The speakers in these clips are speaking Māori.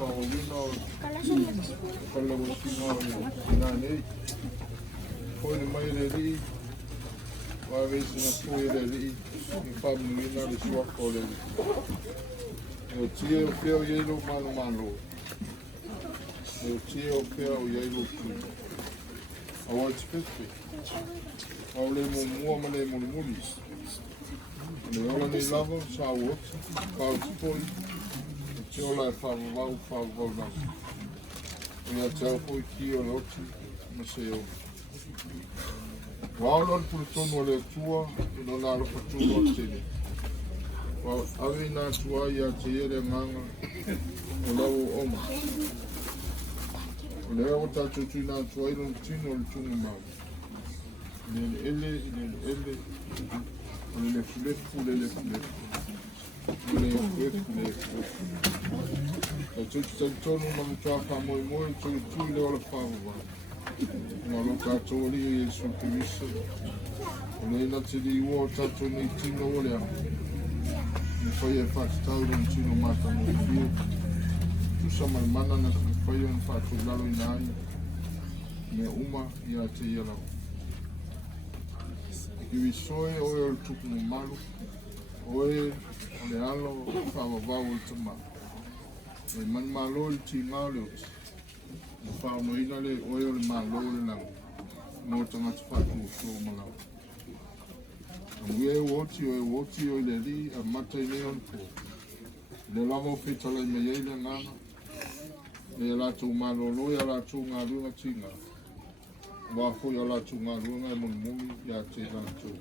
whakawawina o Falelauasiga o Inanei. Koe ni mai le rii, wawesina koe le rii, i whamuina le suaka o le rii. O tia o whia o ielo malo malo. O tia o whia o ielo tui. Awa it's pepe. Au le mua ma le muli. Le ola ni lava sa uoti, kau tipoi. O tia ola e whawawau nasi. Ia tau poi ki o loti, ma se o. Wao le pulutonu o le atua, i no nalo patulu o tene. Wao awe nā tua ia te ere nganga, o lau oma. O le ewa tātou tui nā tua ilo ni tino o le tunga mau. Le ele, o le fulefu, le fulefu. O le fulefu, le fulefu. O tuki talitonu ma mutua wha moi moi, tui le ola whawawa. Ngā lo tātou ali e Jesu Kiriso. O le ina te li ua o tātou ni tino o le ama. Ni whai e whātatau ni tino mata mo whio. Tusa mai mana na ki whai o ni whātou lalo i nāi. Me uma i a te ia lau. Iwi soe oe o le tuku mo malu. Oe o le alo whawawau o le tamau. E mani malo le ti ngā le oti. O whaonoina le oe o le malo le lau. Mō tangata whātou so malau. Ue oti o le ri a mata i leon po. Le lavo whetala i mei eile ngana. Le lātou malolo i a lātou ngā runga tinga. Wāfo i a lātou ngā runga e muni i a te lātou.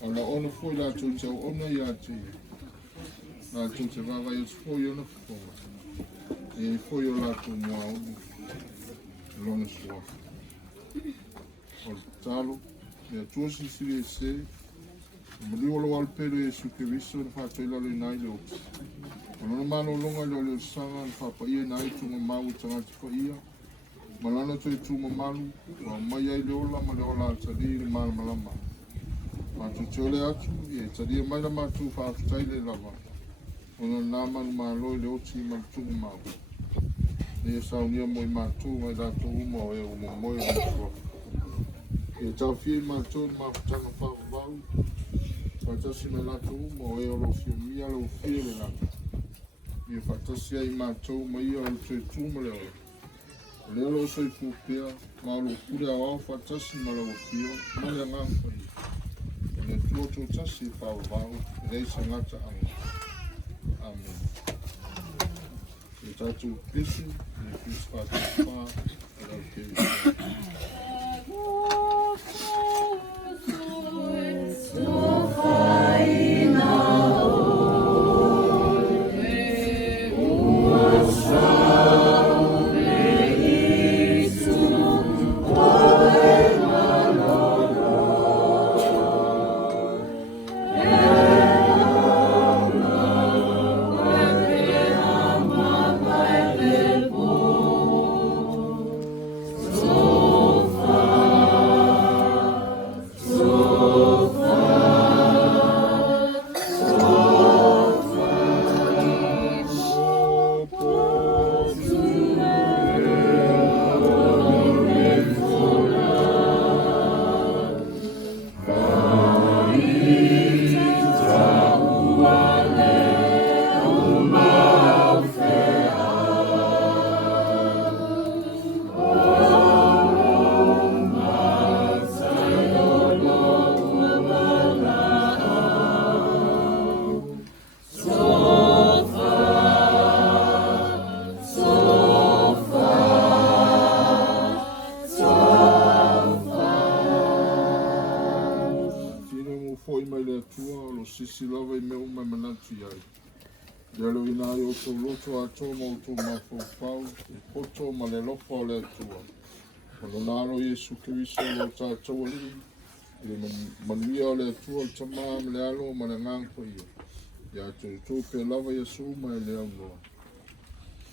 O la ono fo i lātou te au ona i a te. Lātou te wawa i atu fo i ona whakonga. E fo i o lātou mua onu. Lona sua. O le talo. E atua sisiri e se, muli o lo alpero e su Kiriso na whātoi lalo i nai leo. O lana mano longa leo leo sanga na whapaia nai tunga mau tangati whaia. Malana toi tuma malu, wa mai ai leola ma leola atari le mana malama. Mātu teole atu, e tari e mai la mātu whātutai le lava. O na nāmanu māloi leo ti ma tunga mau. E saunia moi mātu mai dato uma o e uma moi o mtua. E tau fie mātou ma whatanga whawawau. Whatasi me lato uma o e olo fio mia lo fie le lato. E whatasi ai mātou ma ia o tue tūma leo. Le olo soi pūpea, ma olo kure au au whatasi ma lo fio, ma le ngāwha i. E le tuoto tasi whawawau, e reisa ngata anga. Amen. E tātou pisu, e pisu whātou whā, e lau keri. Sisi lava I me uma manatu iai. Lelo ina I o tō loto a tō ma o tō mawhau, e poto ma le lofa o le atua. O lo naro Jesu Kiriso o tātou ali, e manuia o le atua o tamā ma le alo ma le ngāngpa ia. Ia tō pe lava Jesu ma e le aunoa.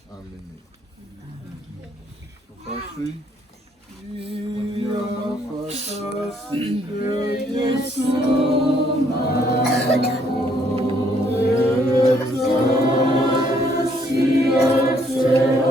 Amen. Whawhi. Ia whakasi pe Jesu ma o le tāsi a se